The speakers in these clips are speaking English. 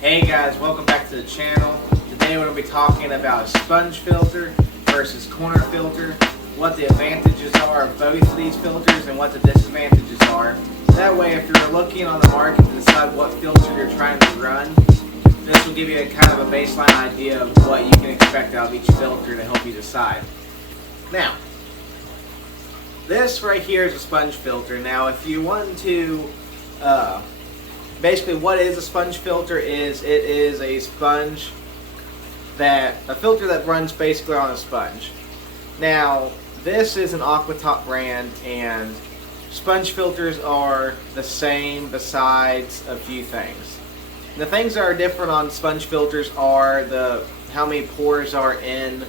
Hey guys, welcome back to the channel. Today we're going to be talking about a sponge filter versus corner filter, what the advantages are of both of these filters and what the disadvantages are. That way if you're looking on the market to decide what filter you're trying to run, this will give you a kind of a baseline idea of what you can expect out of each filter to help you decide. Now, this right here is a sponge filter. Now if you want to basically, what is a sponge filter is it is a filter that runs basically on a sponge. Now, this is an Aquatop brand, and sponge filters are the same besides a few things. The things that are different on sponge filters are how many pores are in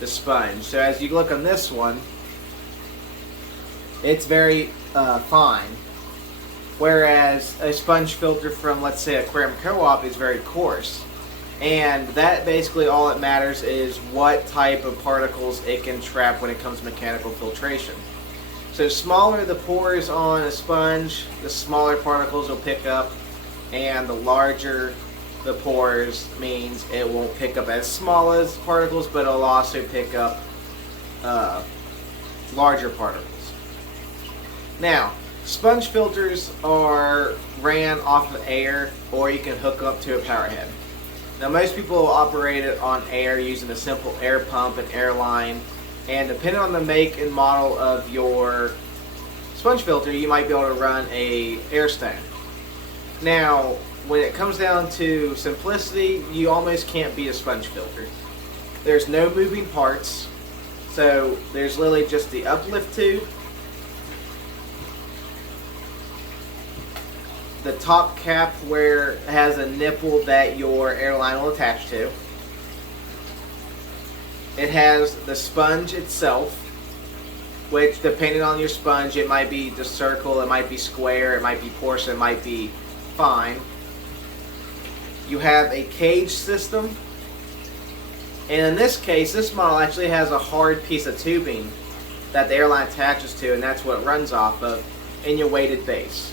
the sponge. So as you look on this one, it's very fine. Whereas a sponge filter from, let's say, Aquarium Co-op is very coarse. And that basically all it matters is what type of particles it can trap when it comes to mechanical filtration. So the smaller the pores on a sponge, the smaller particles will pick up, and the larger the pores means it won't pick up as small as particles, but it'll also pick up larger particles. Now, sponge filters are ran off of air, or you can hook up to a power head. Now most people operate it on air using a simple air pump and air line, and depending on the make and model of your sponge filter, you might be able to run a air stone. Now when it comes down to simplicity, you almost can't beat a sponge filter. There's no moving parts, so there's literally just the uplift tube, the top cap where it has a nipple that your airline will attach to. It has the sponge itself, which depending on your sponge, it might be the circle, it might be square, it might be porcelain, it might be fine. You have a cage system, and in this case, this model actually has a hard piece of tubing that the airline attaches to, and that's what it runs off of, in your weighted base.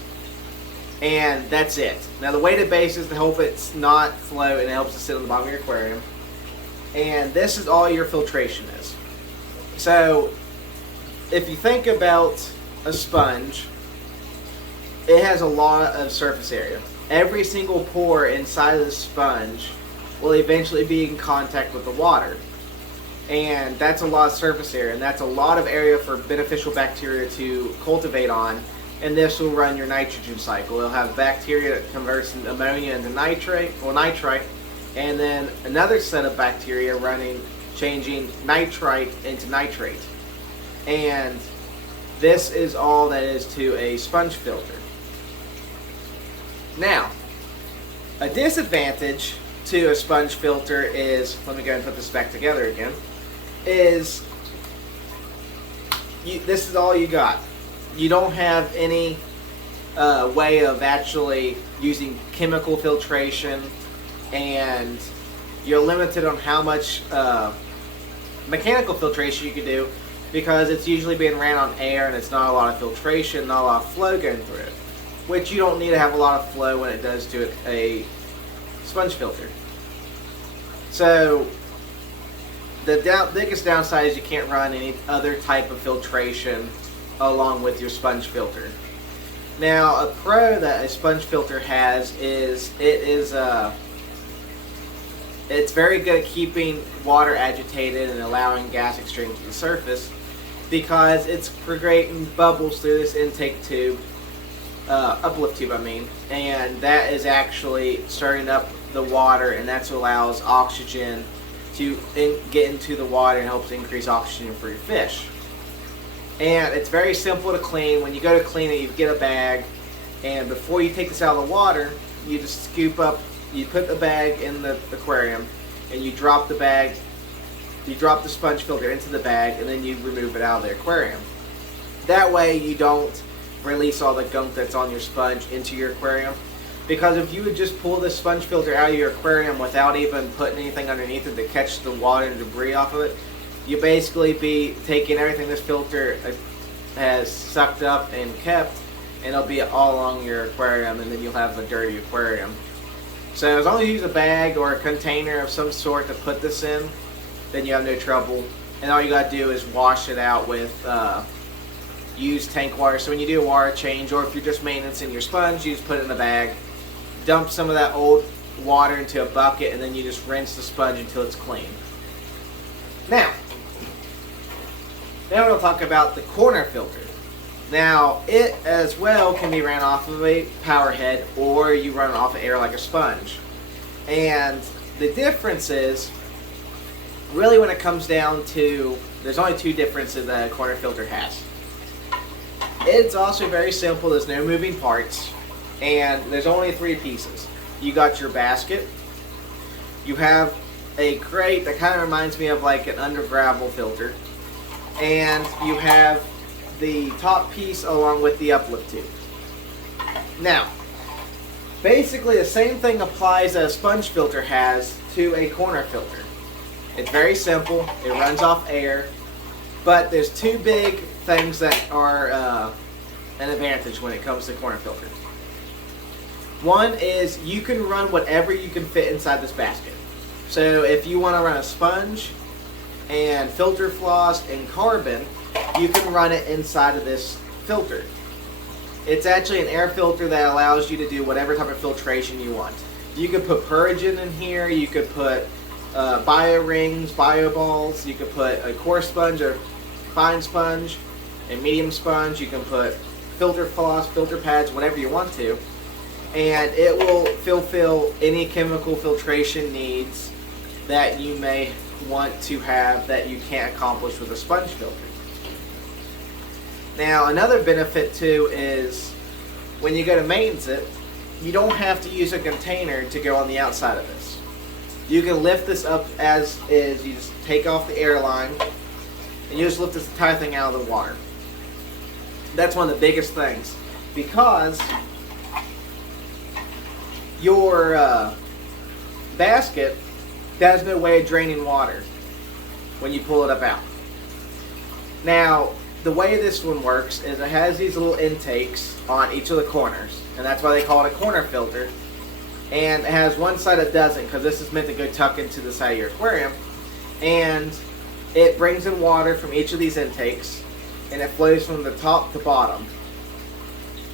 And that's it. Now the weighted base is to help it not float, and it helps it sit on the bottom of your aquarium. And this is all your filtration is. So if you think about a sponge, it has a lot of surface area. Every single pore inside of the sponge will eventually be in contact with the water. And that's a lot of surface area, and that's a lot of area for beneficial bacteria to cultivate on. And this will run your nitrogen cycle. It'll have bacteria that converts ammonia into nitrate, and then another set of bacteria changing nitrite into nitrate. And this is all that is to a sponge filter. Now, a disadvantage to a sponge filter is, let me go ahead and put this back together again, is this is all you got. You don't have any way of actually using chemical filtration, and you're limited on how much mechanical filtration you can do, because it's usually being ran on air and it's not a lot of filtration, not a lot of flow going through it, which you don't need to have a lot of flow when it does to a sponge filter. So the biggest downside is you can't run any other type of filtration along with your sponge filter. Now, a pro that a sponge filter has is it's very good at keeping water agitated and allowing gas exchange to the surface, because it's creating bubbles through this intake tube, uplift tube I mean, and that is actually stirring up the water, and that's what allows oxygen to get into the water and helps increase oxygen for your fish. And it's very simple to clean. When you go to clean it, you get a bag, and before you take this out of the water, you just scoop up, you put the bag in the aquarium, and you drop the bag, you drop the sponge filter into the bag, and then you remove it out of the aquarium. That way you don't release all the gunk that's on your sponge into your aquarium. Because if you would just pull the sponge filter out of your aquarium without even putting anything underneath it to catch the water and debris off of it, you basically be taking everything this filter has sucked up and kept, and it'll be all along your aquarium, and then you'll have a dirty aquarium. So as long as you use a bag or a container of some sort to put this in, then you have no trouble. And all you got to do is wash it out with used tank water. So when you do a water change, or if you're just maintaining your sponge, you just put it in a bag, dump some of that old water into a bucket, and then you just rinse the sponge until it's clean. Now we'll talk about the corner filter. Now, it as well can be ran off of a power head, or you run it off of air like a sponge. And the difference is, really when it comes down to, there's only two differences that a corner filter has. It's also very simple, there's no moving parts, and there's only three pieces. You got your basket, you have a crate that kind of reminds me of like an under gravel filter, and you have the top piece along with the uplift tube. Now, basically the same thing applies that a sponge filter has to a corner filter. It's very simple, it runs off air, but there's two big things that are an advantage when it comes to corner filter. One is you can run whatever you can fit inside this basket. So if you want to run a sponge and filter floss and carbon, you can run it inside of this filter. It's actually an air filter that allows you to do whatever type of filtration you want. You could put Purgen in here, you could put bio rings, bio balls, you could put a coarse sponge or fine sponge, a medium sponge, you can put filter floss, filter pads, whatever you want to, and it will fulfill any chemical filtration needs that you may want to have that you can't accomplish with a sponge filter. Now, another benefit too is when you go to maintenance it, you don't have to use a container to go on the outside of this. You can lift this up as is. You just take off the air line and you just lift this entire thing out of the water. That's one of the biggest things, because your basket has no way of draining water when you pull it up out. Now, the way this one works is it has these little intakes on each of the corners, and that's why they call it a corner filter. And it has one side that doesn't, because this is meant to go tuck into the side of your aquarium, and it brings in water from each of these intakes, and it flows from the top to bottom.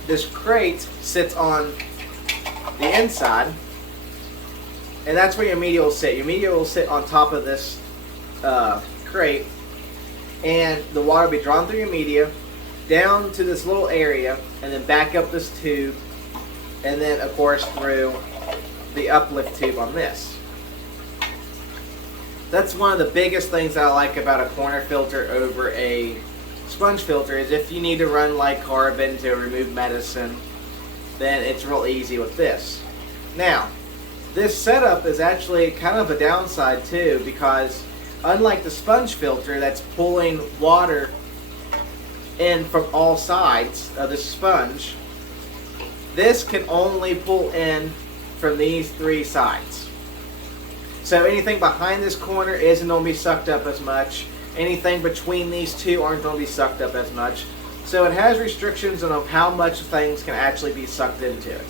This crate sits on the inside, and that's where your media will sit. Your media will sit on top of this crate, and the water will be drawn through your media down to this little area, and then back up this tube, and then of course through the uplift tube on this. That's one of the biggest things that I like about a corner filter over a sponge filter, is if you need to run like carbon to remove medicine, then it's real easy with this. Now, this setup is actually kind of a downside too, because unlike the sponge filter that's pulling water in from all sides of the sponge, this can only pull in from these three sides. So anything behind this corner isn't going to be sucked up as much. Anything between these two aren't going to be sucked up as much. So it has restrictions on how much things can actually be sucked into it.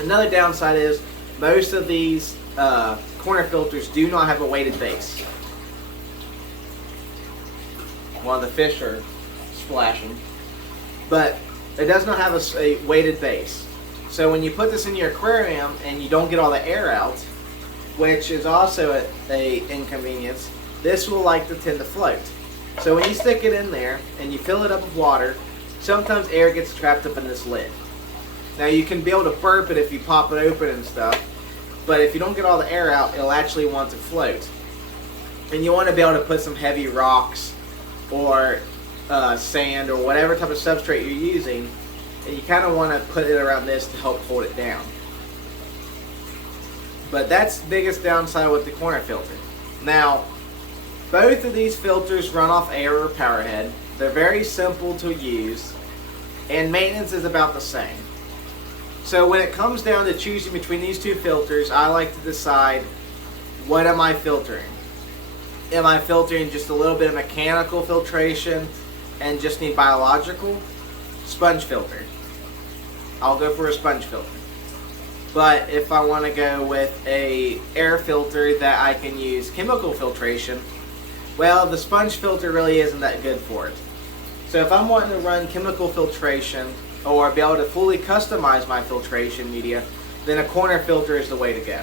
Another downside is most of these corner filters do not have a weighted base. Well, the fish are splashing. But it does not have a weighted base. So when you put this in your aquarium and you don't get all the air out, which is also a inconvenience, this will like to tend to float. So when you stick it in there and you fill it up with water, sometimes air gets trapped up in this lid. Now you can be able to burp it if you pop it open and stuff, but if you don't get all the air out, it'll actually want to float. And you want to be able to put some heavy rocks or sand or whatever type of substrate you're using, and you kind of want to put it around this to help hold it down. But that's the biggest downside with the corner filter. Now, both of these filters run off air or power head. They're very simple to use, and maintenance is about the same. So when it comes down to choosing between these two filters, I like to decide, what am I filtering? Am I filtering just a little bit of mechanical filtration and just need biological? Sponge filter. I'll go for a sponge filter. But if I want to go with a air filter that I can use chemical filtration, well, the sponge filter really isn't that good for it. So if I'm wanting to run chemical filtration or be able to fully customize my filtration media, then a corner filter is the way to go.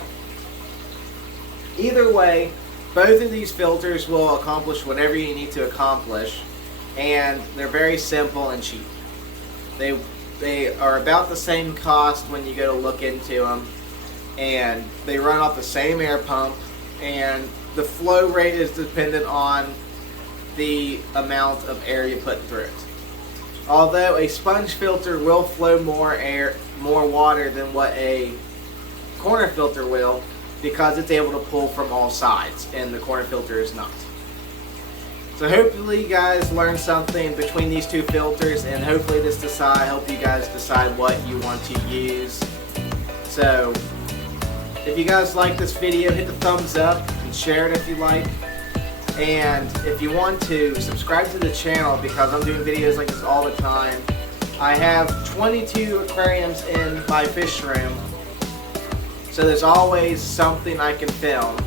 Either way, both of these filters will accomplish whatever you need to accomplish, and they're very simple and cheap. They are about the same cost when you go to look into them, and they run off the same air pump, and the flow rate is dependent on the amount of air you put through it. Although a sponge filter will flow more water than what a corner filter will, because it's able to pull from all sides, and the corner filter is not. So hopefully you guys learned something between these two filters, and hopefully this help you guys decide what you want to use. So if you guys like this video, hit the thumbs up and share it if you like. And if you want to, subscribe to the channel, because I'm doing videos like this all the time. I have 22 aquariums in my fish room, so there's always something I can film.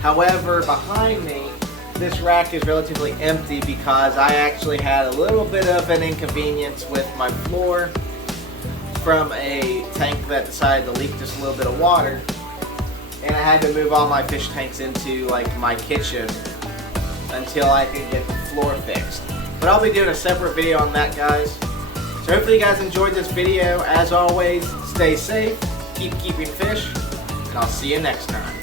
However, behind me, this rack is relatively empty because I actually had a little bit of an inconvenience with my floor from a tank that decided to leak just a little bit of water, and I had to move all my fish tanks into like my kitchen until I could get the floor fixed. But I'll be doing a separate video on that, guys. So hopefully you guys enjoyed this video. As always, stay safe, keep keeping fish, and I'll see you next time.